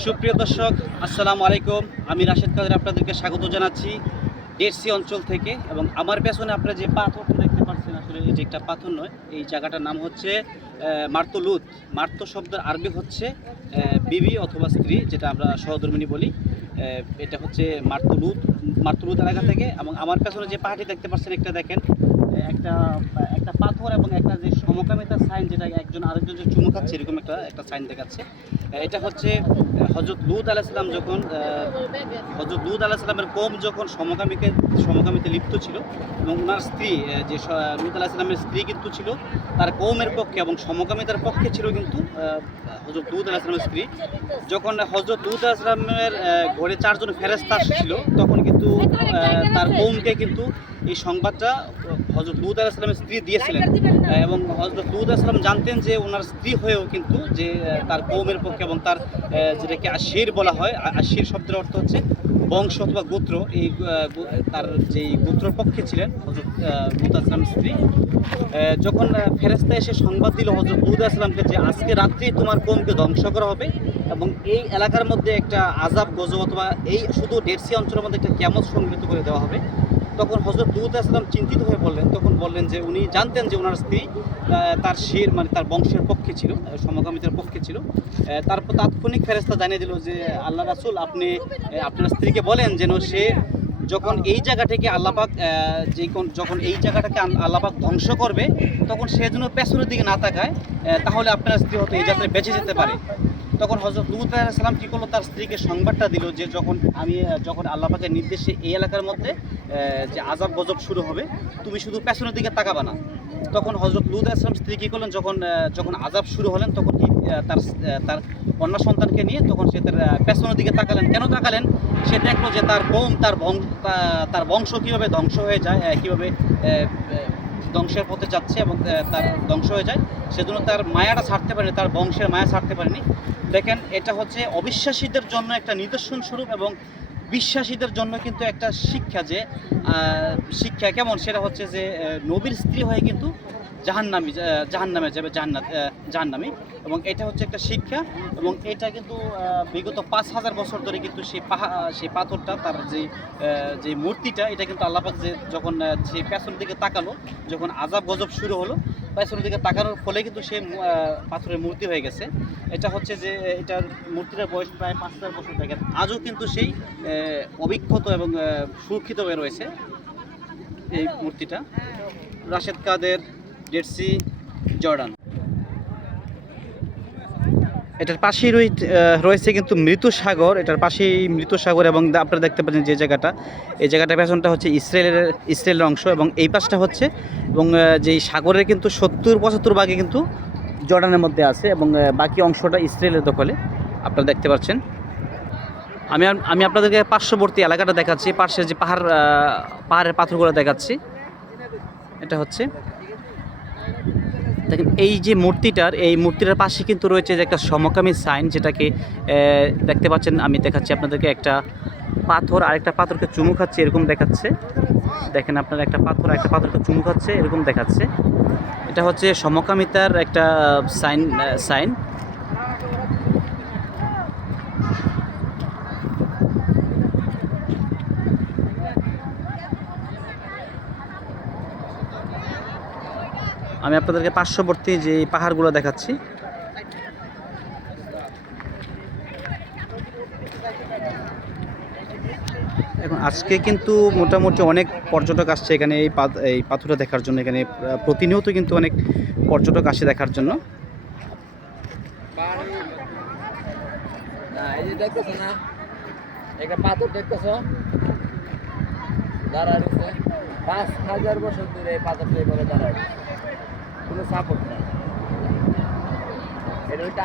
সুপ্রিয় দর্শক, আসসালামু আলাইকুম। আমি রাশেদ কাদের আপনাদেরকে স্বাগত জানাচ্ছি ডেড সি অঞ্চল থেকে। এবং আমার পেছনে আপনারা যে পাথরটা দেখতে পাচ্ছেন, আসলে এটি একটা পাথর নয়। এই জায়গাটার নাম হচ্ছে মার্তলুদ। মার্ত শব্দের আরবি হচ্ছে বিবি অথবা স্ত্রী, যেটা আমরা সহধর্মিণী বলি। এটা হচ্ছে মার্তলুদ মার্তলুদ এলাকা থেকে। এবং আমার পেছনে যে পাহাড়টি দেখতে পাচ্ছেন, একটা দেখেন, একটা একটা পাথর এবং একটা যে সমকামিতার সাইন, যেটা একজন আরেকজন যে চুমু খাচ্ছে এরকম একটা সাইন দেখাচ্ছে। এটা হচ্ছে হযরত লূত আলাইহিস সালাম যখন হযরত লূত আলাইহিস সালামের কওম যখন সমকামিতে লিপ্ত ছিল, এবং ওনার স্ত্রী যে লূত আলাইহিস সালামের স্ত্রী কিন্তু ছিল তার কওমের পক্ষে এবং সমকামিতার পক্ষে ছিল কিন্তু হযরত লূত আলাইহিস সালামের স্ত্রী। যখন হযরত লূত আলাইহিস সালামের ঘরে 4 জন ফেরেশতা ছিল, তখন কিন্তু তার কওমকে কিন্তু এই সংবাদটা হযরত লূত আলাইহিস সালামের স্ত্রী দিয়েছিলেন। এবং হযরত লূত আলাইহিস সালাম জানতেন যে ওনার স্ত্রী হয়েও কিন্তু যে তার কওমের পক্ষে, এবং তার যেটাকে আশির বলা হয়, আশির শব্দের অর্থ হচ্ছে বংশ অথবা গোত্র, এই তার যেই গোত্রের পক্ষে ছিলেন হযরত লূত আলাইহিস সালামের স্ত্রী। যখন ফেরেশতা এসে সংবাদ দিল হযরত লূত আলাইহিস সালামকে যে আজকে রাত্রি তোমার কওমকে ধ্বংস করা হবে এবং এই এলাকার মধ্যে একটা আযাব গজব অথবা এই শুধু ডেড সি অঞ্চলের মধ্যে একটা কিয়ামত সংঘটিত করে দেওয়া হবে, তখন হযরত লূত আলাইহিস সালাম চিন্তিত হয়ে পড়লেন। তখন বললেন যে উনি জানতেন যে ওনার স্ত্রী তার শির মানে তার বংশের পক্ষে ছিল, সমকামিতার পক্ষে ছিল। তারপর তাৎক্ষণিক ফেরেশতা জানিয়ে দিল যে আল্লাহ রাসূল, আপনি আপনার স্ত্রীকে বলেন যেন সে যখন এই জায়গা থেকে আল্লাহ পাক যখন এই জায়গাটাকে আল্লাহ পাক ধ্বংস করবে, তখন সে যেন পেছনের দিকে না তাকায়, তাহলে আপনার স্ত্রী হয়তো এই যাত্রায় বেঁচে যেতে পারে। তখন হযরত লূত আলাইহিস সালাম কী করলো, তার স্ত্রীকে সংবাদটা দিল যে যখন আল্লাহ পাকের নির্দেশে এই এলাকার মধ্যে যে আযাব গজব শুরু হবে, তুমি শুধু পেছনের দিকে তাকাবা না। তখন হযরত লূত আলাইহিস সালাম স্ত্রী কী করলেন, যখন আযাব শুরু হলেন, তখন তার কন্যা সন্তানকে নিয়ে তখন সে তার পেছনের দিকে তাকালেন। কেন তাকালেন? সে দেখলো যে তার কওম, তার বংশ কীভাবে ধ্বংস হয়ে যায়, কীভাবে ধ্বংসের পথে যাচ্ছে এবং তার ধ্বংস হয়ে যায়। সেজন্য তার মায়াটা ছাড়তে পারেনি, তার বংশের মায়া ছাড়তে পারেনি। দেখেন, এটা হচ্ছে অবিশ্বাসীদের জন্য একটা নিদর্শন স্বরূপ এবং বিশ্বাসীদের জন্য কিন্তু একটা শিক্ষা। যে শিক্ষা কেমন, সেটা হচ্ছে যে নবীর স্ত্রী হয়ে কিন্তু জাহান্নামে যাবে, জাহান্নামী। এবং এটা হচ্ছে একটা শিক্ষা। এবং এটা কিন্তু বিগত 5000 বছর ধরে কিন্তু সেই পাথরটা, তার যে মূর্তিটা, এটা কিন্তু আল্লাহ পাক যখন সেই পেছনের দিকে তাকালো, যখন আযাব গজব শুরু হলো, পেছনের দিকে তাকানোর ফলে কিন্তু সে পাথরের মূর্তি হয়ে গেছে। এটা হচ্ছে যে এটার মূর্তিটার বয়স প্রায় 5000 বছর থেকে আজও কিন্তু সেই অবিক্ষত এবং সুরক্ষিত হয়ে রয়েছে এই মূর্তিটা। রাশেদ কাদের, ডেড সি, জর্ডান। এটার পাশেই রয়েছে কিন্তু মৃত সাগর। এটার পাশেই মৃত সাগর, এবং আপনারা দেখতে পাচ্ছেন যে জায়গাটা, এই জায়গাটার পেছনটা হচ্ছে ইসরায়েলের অংশ, এবং এই পাশটা হচ্ছে, এবং যেই সাগরের কিন্তু 70-75 ভাগে কিন্তু জর্ডানের মধ্যে আছে, এবং বাকি অংশটা ইসরায়েলের দখলে। আপনারা দেখতে পাচ্ছেন। আমি আপনাদেরকে পার্শ্ববর্তী এলাকাটা দেখাচ্ছি, পাশের যে পাহাড়ের পাথরগুলো দেখাচ্ছি। এটা হচ্ছে, দেখেন, এই যে এই মূর্তিটার পাশে কিন্তু রয়েছে যে একটা সমকামী সাইন, যেটাকে দেখতে পাচ্ছেন। আমি দেখাচ্ছি আপনাদেরকে, একটা পাথর আরেকটা পাথরকে চুমু খাচ্ছে এরকম দেখাচ্ছে। দেখেন আপনারা, একটা পাথর আরেকটা পাথরকে চুমু খাচ্ছে এরকম দেখাচ্ছে। এটা হচ্ছে সমকামিতার একটা সাইন। আমি আপনাদেরকে পার্শ্ববর্তী যে পাহাড়গুলো দেখাচ্ছি। এখন আজকে কিন্তু মোটামুটি অনেক পর্যটক আসছে এখানে এই পাথরটা দেখার জন্য। এখানে প্রতিনিয়ত কিন্তু অনেক পর্যটক আসে দেখার জন্য। এই যে দেখতেছো না, একটা পাথর দেখতেছো, দাঁড়ায় 5000 বছর ধরে এই পাথরটা এইভাবে দাঁড়ায়, কোনো সাপোর্ট নাই। এটা